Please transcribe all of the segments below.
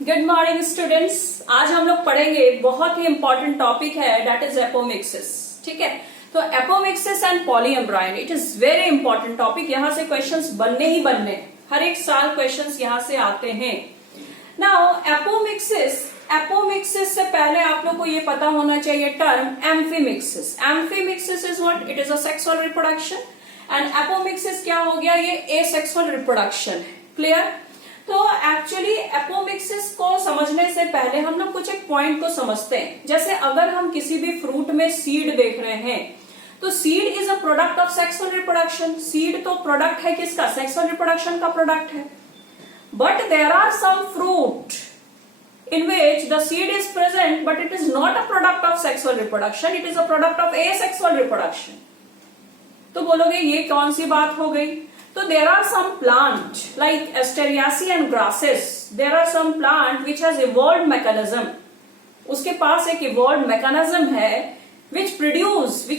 Good morning students. आज हम लोग पढ़ेंगे, बहुत ही इंपॉर्टेंट टॉपिक है, दैट इज एपोमिक्सिस। ठीक है, तो apomixis and polyembryony, it is very important topic. यहाँ से क्वेश्चंस बनने ही बनने, हर एक साल क्वेश्चंस यहाँ से आते हैं। नाउ एपोमिक्सिस से पहले आप लोग को ये पता होना चाहिए term amphimixis. Amphimixis is what? It is a sexual reproduction and apomixis क्या हो गया? ये एसेक्सुअल रिप्रोडक्शन है। क्लियर? तो एक्चुअली एपोमिक्सिस को समझने से पहले हम लोग कुछ एक पॉइंट को समझते हैं। जैसे अगर हम किसी भी फ्रूट में सीड देख रहे हैं तो seed is a product of sexual reproduction. Seed तो प्रोडक्ट है किसका? सेक्सुअल रिप्रोडक्शन का प्रोडक्ट है। But there are some fruit in which the seed is present but it is not a product of sexual reproduction, it is a product of asexual reproduction. तो बोलोगे ये कौन सी बात हो गई? तो there are some plant like Asteraceae and grasses, there are some plant which has evolved mechanism, उसके पास एक evolved mechanism है which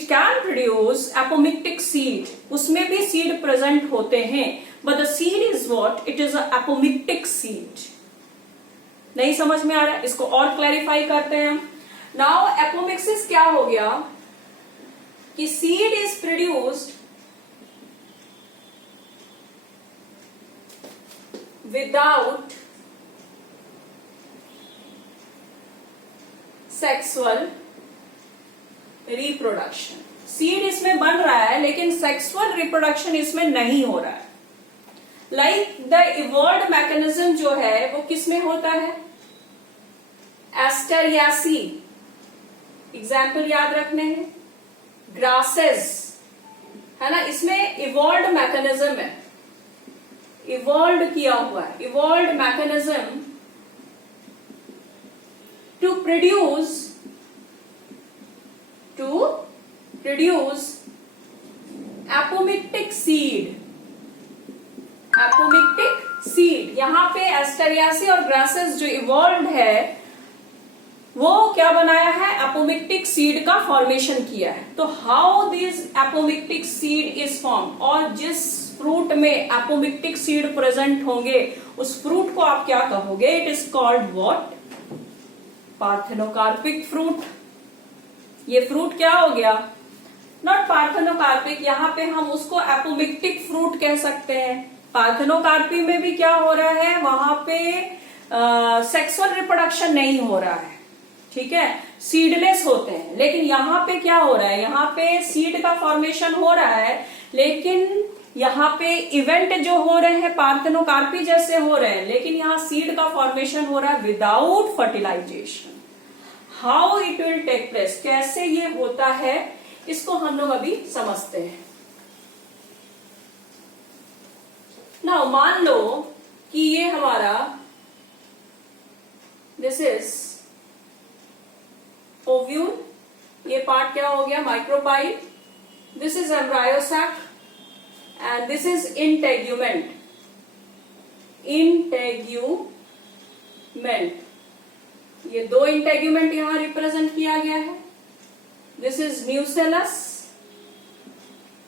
can produce apomictic seed. उसमें भी seed present होते हैं, but the seed is what? It is a apomictic seed. नहीं समझ में आ रहा है? इसको और क्लैरिफाई करते हैं हम। नाउ एपोमिक्सिस क्या हो गया कि seed is produced without sexual reproduction. Seed इसमें बन रहा है लेकिन सेक्सुअल रिप्रोडक्शन इसमें नहीं हो रहा है। लाइक द इवॉल्व्ड मैकेनिज्म जो है वो किसमें होता है? एस्टेरियासी, एग्जाम्पल याद रखने हैं। ग्रासेस है ना, इसमें इवॉल्व्ड मैकेनिज्म है, इवॉल्व किया हुआ है, evolved mechanism to produce apomictic seed. Apomictic seed, यहां पे एस्टेरियासी और ग्रासेस जो इवॉल्व है वो क्या बनाया है? एपोमिक्टिक सीड का फॉर्मेशन किया है। तो how this apomictic seed is form, और जिस फ्रूट में एपोमिक्टिक सीड प्रेजेंट होंगे उस फ्रूट को आप क्या कहोगे? It is called what? Parthenocarpic fruit. ये फ्रूट क्या हो गया? नॉट पार्थेनोकार्पिक, यहां पे हम उसको एपोमिक्टिक फ्रूट कह सकते हैं। पार्थेनोकार्पी में भी क्या हो रहा है? वहां पे सेक्सुअल रिप्रोडक्शन नहीं हो रहा है, ठीक है, सीडलेस होते हैं। लेकिन यहाँ पे क्या हो रहा है? यहाँ पे सीड का फॉर्मेशन हो रहा है, लेकिन यहाँ पे इवेंट जो हो रहे हैं पार्थेनोकार्पी जैसे हो रहे हैं, लेकिन यहाँ सीड का फॉर्मेशन हो रहा है without fertilisation. How it will take place, कैसे ये होता है, इसको हम लोग अभी समझते हैं। नाउ मान लो कि ये हमारा दिस इज ओव्यूल, ये पार्ट क्या हो गया? Micropyle. This is embryo sac and this is integument. ये दो इंटेग्यूमेंट यहां रिप्रेजेंट किया गया है। दिस इज न्यूसेलस,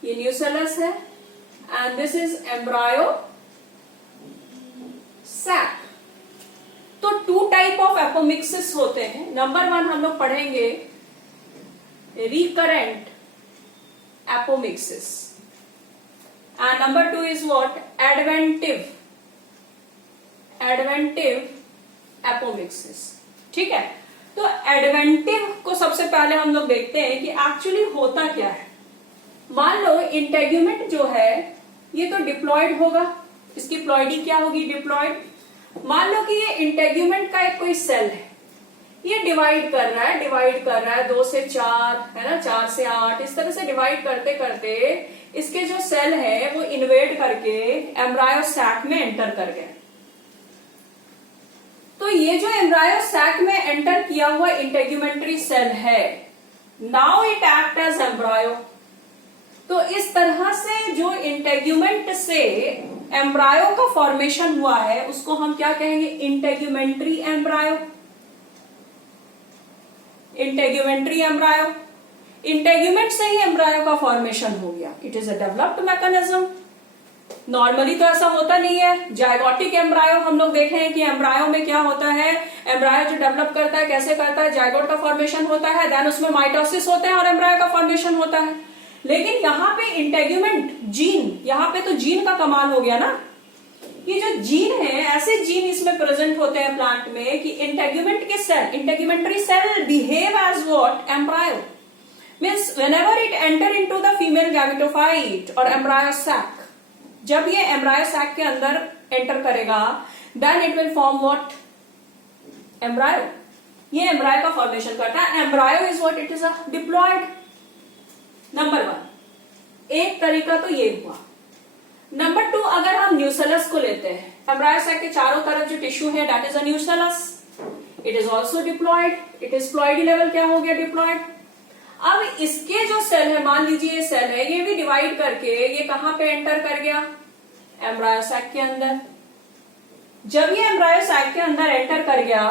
ये न्यूसेलस है, and this is embryo sac. तो टू टाइप ऑफ एपोमिक्सिस होते हैं। नंबर 1 हम लोग पढ़ेंगे recurrent apomixis and number 2 is what? Adventive apomixis. ठीक है, तो एडवेंटिव को सबसे पहले हम लोग देखते हैं कि एक्चुअली होता क्या है। मान लो इंटेग्यूमेंट जो है ये तो डिप्लॉयड होगा, इसकी प्लॉइडी क्या होगी? डिप्लॉयड। मान लो कि ये इंटेग्यूमेंट का एक कोई सेल है, ये डिवाइड कर रहा है 2 से 4, है ना, 4 से 8, इस तरह से डिवाइड करते करते इसके जो सेल है वो इन्वेड करके एम्ब्रायो सैक में एंटर कर गए। तो ये जो एम्ब्रायो सैक में एंटर किया हुआ इंटेग्यूमेंट्री सेल है, now it act as embryo. तो इस तरह से जो इंटेग्यूमेंट से एम्ब्रायो का फॉर्मेशन हुआ है उसको हम क्या कहेंगे? Integumentary embryo. Integumentary embryo, integument से ही एम्ब्रायो का फॉर्मेशन हो गया। It is a developed mechanism. Normally तो ऐसा होता नहीं है। जायगोटिक एम्ब्रायो हम लोग देखे हैं कि एम्ब्रायो में क्या होता है, एम्ब्रायो जो डेवलप करता है कैसे करता है, जायगोट का फॉर्मेशन होता है, देन उसमें माइटोसिस होते हैं और एम्ब्रायो का फॉर्मेशन होता है। लेकिन यहाँ पे इंटेग्यूमेंट जीन, यहाँ पे तो जीन का कमाल हो गया ना। ये जो जीन है, ऐसे जीन इसमें प्रेजेंट होते हैं प्लांट में कि इंटेग्यूमेंट के cell, integumentary cell behave as what, embryo. Means whenever it enter into the female gametophyte और एम्ब्रायो सैक, जब ये एम्ब्रायो सैक के अंदर एंटर करेगा, then it will form what, embryo. ये एम्ब्रायो का फॉर्मेशन करता है। Embryo is what, it is a diploid. Number 1, एक तरीका तो ये हुआ। नंबर 2, अगर हम न्यूसेलस को लेते हैं, एम्ब्रायो सैक के चारों तरफ जो टिश्यू है that is a nucellus, it is also diploid, it is ploidy level क्या हो गया, डिप्लॉयड। अब इसके जो सेल है, मान लीजिए ये सेल है, ये भी डिवाइड करके ये कहां पे एंटर कर गया, एम्ब्रायो सैक के अंदर। जब ये एम्ब्रायो सैक के अंदर एंटर कर गया,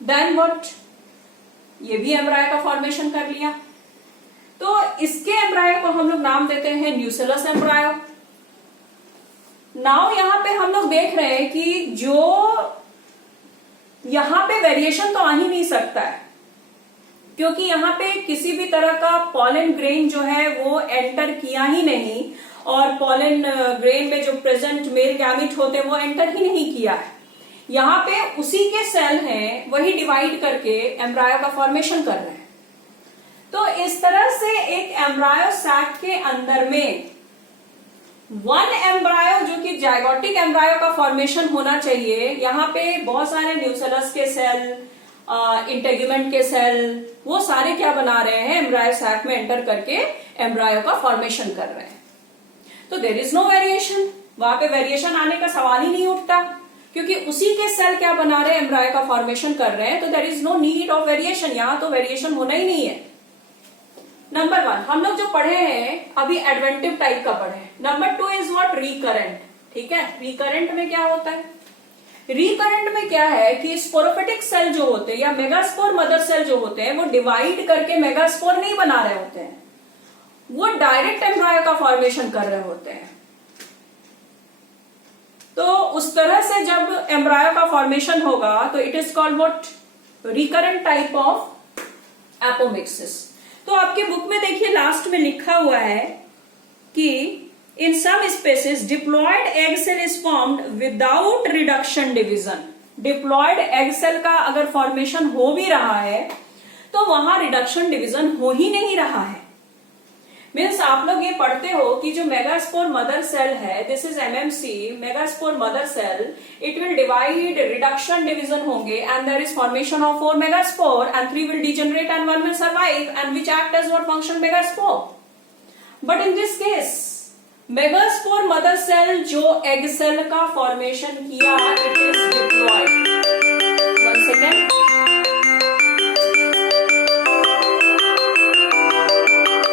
देन व्हाट, ये भी एम्ब्रायो का फॉर्मेशन कर लिया। तो इसके एम्ब्रायो को हम लोग नाम देते हैं न्यूसेलस एम्ब्रायो। नाउ यहां पे हम लोग देख रहे हैं कि जो यहां पे वेरिएशन तो आ ही नहीं सकता है, क्योंकि यहाँ पे किसी भी तरह का पॉलन ग्रेन जो है वो एंटर किया ही नहीं, और पॉलन ग्रेन में जो प्रेजेंट मेल गैमेट होते हैं वो एंटर ही नहीं किया है। यहाँ पे उसी के सेल हैं, वही डिवाइड करके एम्ब्रायो का फॉर्मेशन कर रहे हैं। तो इस तरह से एक एम्ब्रायो सैक के अंदर में वन एम्ब्रायो, जो कि जायगोटिक एम्ब्रायो का फॉर्मेशन होना चाहिए, यहाँ पे बहुत सारे न्यूसेलस के सेल, इंटेग्यूमेंट के सेल, वो सारे क्या बना रहे हैं, एम्ब्रायो सैक में एंटर करके एम्ब्रायो का फॉर्मेशन कर रहे हैं। तो देयर इज नो वेरिएशन, वहां पे वेरिएशन आने का सवाल ही नहीं उठता, क्योंकि उसी के सेल क्या बना रहे हैं, एम्ब्रायो का फॉर्मेशन कर रहे हैं। तो there is no need of variation, यहां तो वेरिएशन होना ही नहीं है। नंबर 1 हम लोग जो पढ़े हैं अभी एडवेंटिव टाइप का पढ़े। Number 2 is what, recurrent. ठीक है, रिकरेंट में क्या होता है, रिकरेंट में क्या है कि स्पोरोफिटिक सेल जो होते हैं या मेगास्पोर मदर सेल जो होते हैं वो डिवाइड करके मेगास्पोर नहीं बना रहे होते हैं, वो डायरेक्ट एम्ब्रायो का फॉर्मेशन कर रहे होते हैं। तो उस तरह से जब एम्ब्रायो का फॉर्मेशन होगा तो it is called what, recurrent type of apomixis. तो आपके बुक में देखिए लास्ट में लिखा हुआ है कि in some species diploid egg cell is formed without reduction division। Diploid egg cell का अगर फॉर्मेशन हो भी रहा है तो वहां रिडक्शन डिवीजन हो ही नहीं रहा है। मीन्स आप लोग ये पढ़ते हो कि जो मेगास्पोर मदर सेल है, this is MMC, megaspore mother cell, it will divide, reduction division होंगे, and there is formation of 4 megaspore and 3 will degenerate and 1 will survive and which act as what function, megaspore. But in this case megaspore mother cell जो egg cell का formation किया, it is diploid.